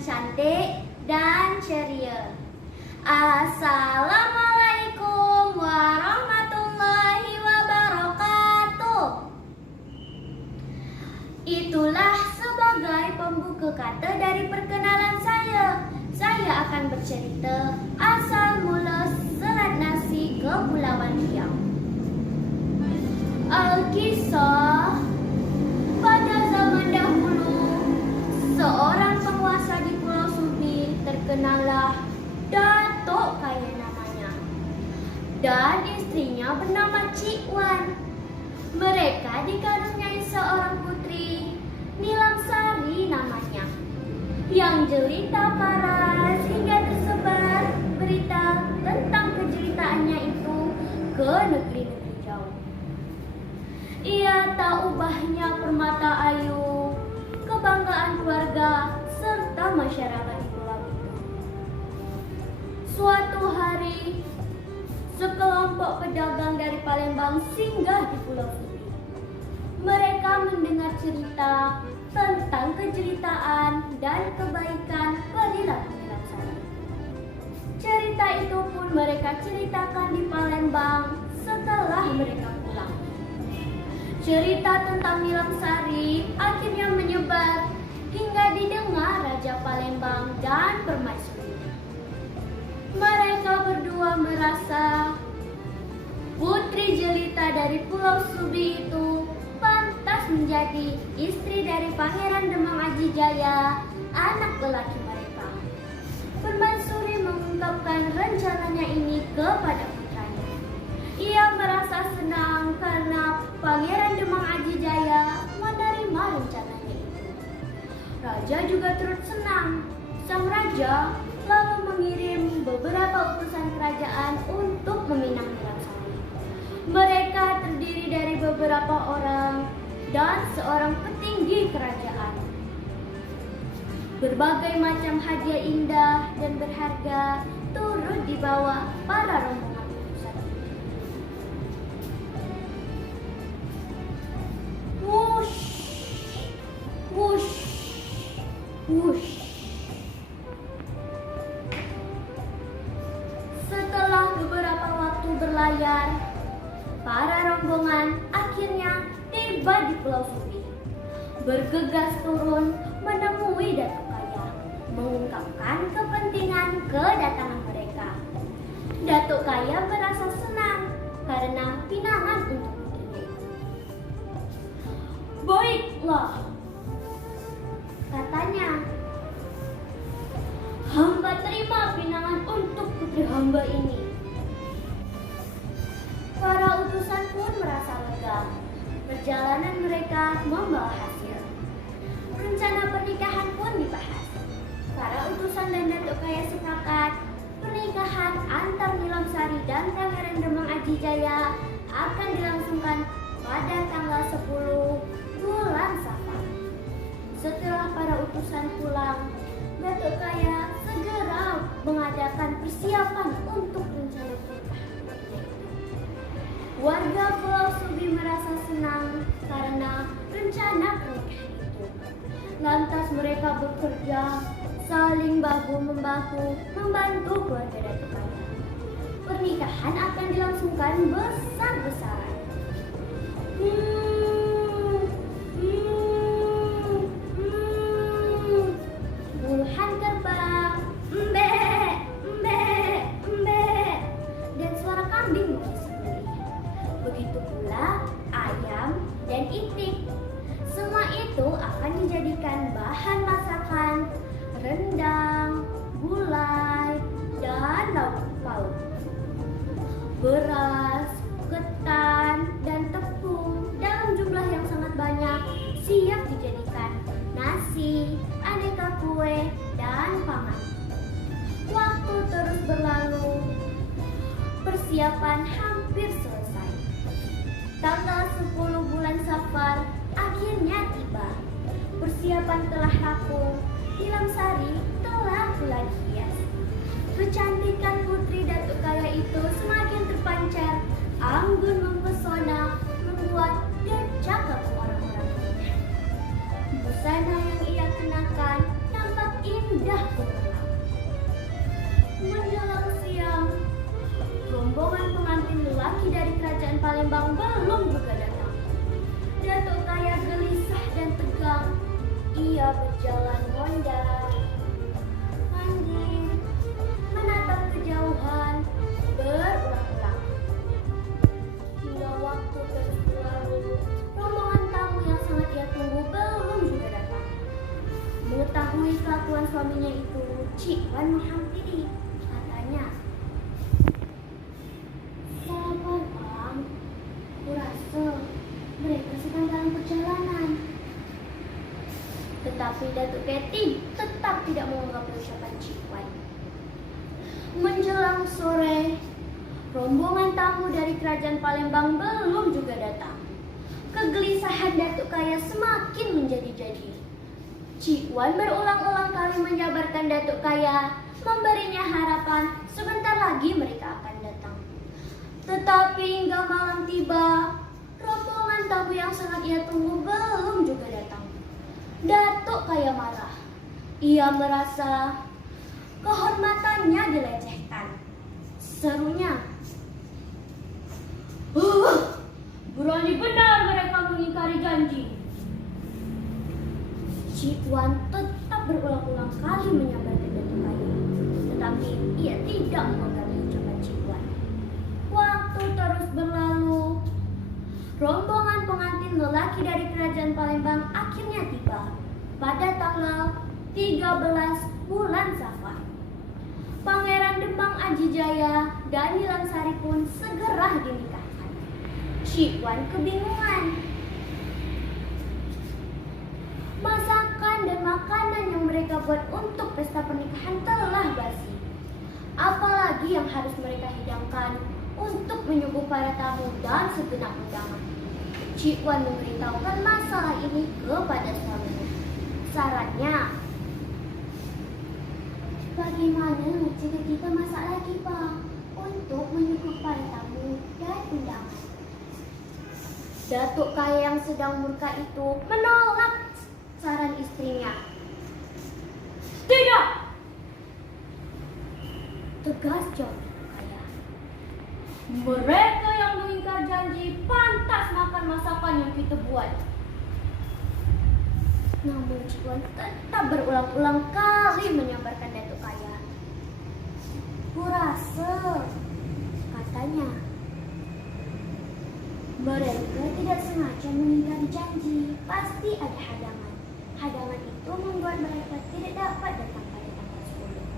cantik dan ceria. Assalamualaikum warahmatullahi wabarakatuh. Itulah sebagai pembuka kata dari perkenalan saya. Saya akan bercerita asal mula Selat Nasi Kepulauan Riau. Alkisah. Pada zaman dahulu, seorang penguasa di Pulau Subi terkenallah Datuk Kaya namanya, dan istrinya bernama Cik Wan. Mereka dikaruniai seorang putri, Nilamsari namanya, yang jelita paras hingga tersebar berita tentang kejelitaannya itu ke negeri-negeri jauh. Ia tak ubahnya permata ayu, kebanggaan keluarga serta masyarakat di pulau itu. Suatu hari, sekelompok pedagang dari Palembang singgah di Pulau Subi. Mereka mendengar cerita tentang kejeritaan dan kebaikan perilaku Nilamsari. Cerita itu pun mereka ceritakan di Palembang setelah mereka pulang. Cerita tentang Nilamsari akhirnya menyebar hingga didengar Raja Palembang dan permaisurinya. Mereka berdua merasa putri jelita dari Pulau Subi itu pantas menjadi istri dari Pangeran Demang Aji Jaya, anak lelaki mereka. Permaisuri mengungkapkan rencananya ini kepada putranya. Ia merasa senang karena Pangeran Demang Aji Jaya menerima rencananya itu. Raja juga turut senang. Sang raja lalu mengirim beberapa utusan kerajaan untuk meminang Nilamsari. Mereka terdiri dari beberapa orang dan seorang petinggi kerajaan. Berbagai macam hadiah indah dan berharga turut dibawa para rombongan utusan. Wush, wush, wush. Setelah beberapa waktu berlayar, para rombongan akhirnya tiba di Pulau Subi. Bergegas turun menemui Datuk Kaya, mengungkapkan kepentingan kedatangan mereka. Datuk Kaya merasa senang karena pinangan untuk putrinya. Baiklah, katanya, hamba terima pinangan untuk putri hamba ini. Para utusan pun merasa lega. Perjalanan mereka membawa hasil. Rencana pernikahan pun dibahas. Para utusan dan Datuk Kaya sepakat pernikahan antar Nilamsari dan Pangeran Demang Aji Jaya akan dilangsungkan pada tanggal 10 bulan Safar. Setelah para utusan pulang, Datuk Kaya segera mengadakan persiapan untuk rencana pernikahan. Warga Pulau Subi merasa senang karena rencana pernikahan itu. Lantas mereka bekerja saling bahu-membahu membantu keluarga Datuk Kaya. Pernikahan akan dilangsungkan besar-besaran. Puluhan kerbau, embe, embe, embe, dan suara kambing bersembunyi. Begitu pula ayam dan itik. Semua itu akan dijadikan bahan masakan, rendang, gulai, dan lauk pauk. Beras, ketan, dan tepung dalam jumlah yang sangat banyak siap dijadikan nasi, aneka kue, dan pangan. Waktu terus berlalu, persiapan hampir selesai. Tanggal 10 bulan Safar akhirnya tiba. Persiapan telah rampung. Nilamsari telah pula dihias. Kecantikan putri Datuk Kaya itu semakin terpancar, anggun mempesona, membuat decak ke orang-orang melihat. Busana yang ia kenakan nampak indah mengetahui kelakuan suaminya itu, Cik Wan menghampiri. Katanya, "Sabar, Bang. Kurasa mereka sedang dalam perjalanan." Tetapi Datuk Keti tetap tidak menganggap ucapan Cik Wan. Menjelang sore, rombongan tamu dari Kerajaan Palembang belum juga datang. Kegelisahan Datuk Kaya semakin menjadi-jadi. Cik Wan berulang-ulang kali menjabarkan Datuk Kaya, memberinya harapan sebentar lagi mereka akan datang. Tetapi hingga malam tiba, rombongan tamu yang sangat ia tunggu belum juga datang. Datuk Kaya marah. Ia merasa kehormatannya dilecehkan. Serunya, "Berani benar mereka mengingkari janji." Cik Wan tetap berulang-ulang kali menyabarkan Datuk Kaya, tetapi ia tidak menganggap ucapan Cik Wan. Waktu terus berlalu. Rombongan pengantin lelaki dari Kerajaan Palembang akhirnya tiba pada tanggal 13 bulan Safar. Pangeran Demang Aji Jaya dan Nilam Sari pun segera dinikahkan. Cik Wan kebingungan. Masakan dan makanan yang mereka buat untuk pesta pernikahan telah basi. Apalagi yang harus mereka hidangkan untuk menyuguh para tamu dan segenap undangan. Cik Wan memberitahukan masalah ini kepada suaminya. Sarannya, "Bagaimana jika kita masak lagi, Pak, untuk menyuguh para tamu dan undangan?" Datuk Kaya yang sedang murka itu menolak saran istrinya. "Tidak!" tegas jawab Datuk Kaya. "Mereka yang mengingkar janji pantas makan masakan yang kita buat." Namun Cik Wan tetap berulang-ulang kali menyabarkan Datuk Kaya. "Kurasa," katanya, "mereka tidak sengaja mengingkari janji. Pasti ada hadangan. Hadangan itu membuat mereka tidak dapat datang pada tanggal 10.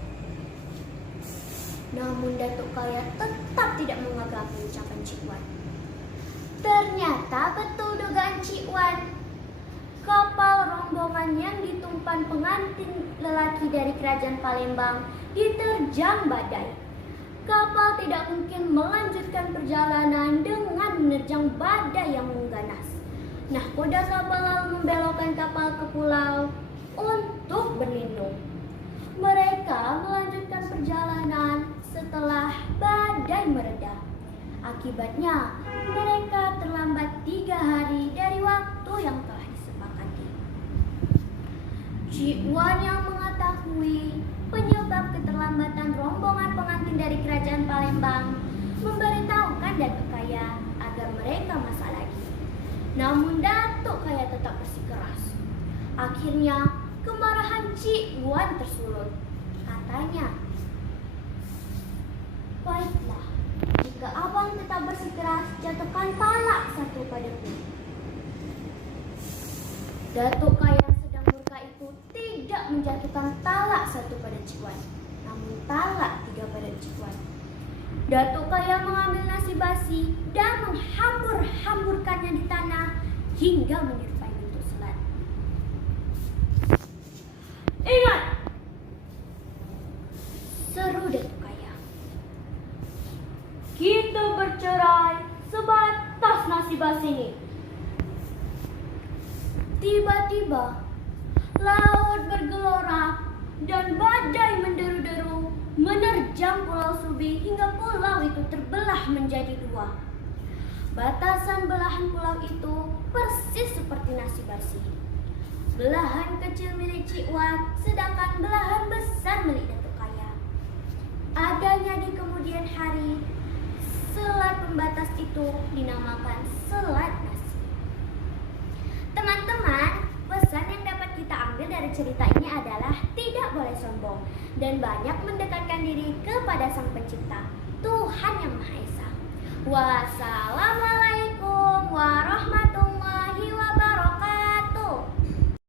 Namun Datuk Kaya tetap tidak mengagapi ucapan Cik Wan. Ternyata betul dugaan Cik Wan. Kapal rombongan yang ditumpan pengantin lelaki dari Kerajaan Palembang diterjang badai. Kapal tidak mungkin melanjutkan perjalanan dengan menerjang badai yang mengganas. Nahkoda kapal lalu membelokkan kapal ke pulau untuk berlindung. Mereka melanjutkan perjalanan setelah badai mereda. Akibatnya, mereka terlambat 3 hari dari waktu yang telah disepakati. Cik Wan yang mengetahui penyebab keterlambatan rombongan pengantin dari Kerajaan Palembang memberitahukan Datuk Kaya agar mereka masak lagi. Namun Datuk Kaya tetap bersikeras. Akhirnya kemarahan Cik Wan tersulut. Katanya, "Baiklah, jika abang tetap bersikeras, jatuhkan talak 1 padaku." Datuk Kaya yang sedang murka itu tidak menjatuhkan talak 1 pada Cik Wan, namun talak 3 pada Cik Wan. Datuk Kaya mengambil nasi basi dan menghambur-hamburkannya di tanah hingga menyerupai bentuk selat. "Ingat!" seru Datuk Kaya. "Kita bercerai sebatas nasi basi ini." Tiba-tiba, laut bergelora dan badai menderu-deru menerjang Pulau Subi hingga pulau itu terbelah menjadi 2. Batasan belahan pulau itu persis seperti nasi basi. Belahan kecil milik Cik Wan, sedangkan belahan besar milik Datuk Kaya. Adanya di kemudian hari, selat pembatas itu dinamakan Selat Nasi. Teman-teman, pesan yang dapat kita ambil dari cerita ini adalah tidak boleh sombong dan banyak mendekatkan diri kepada Sang Pencipta, Tuhan Yang Maha Esa. Wassalamualaikum warahmatullahi wabarakatuh.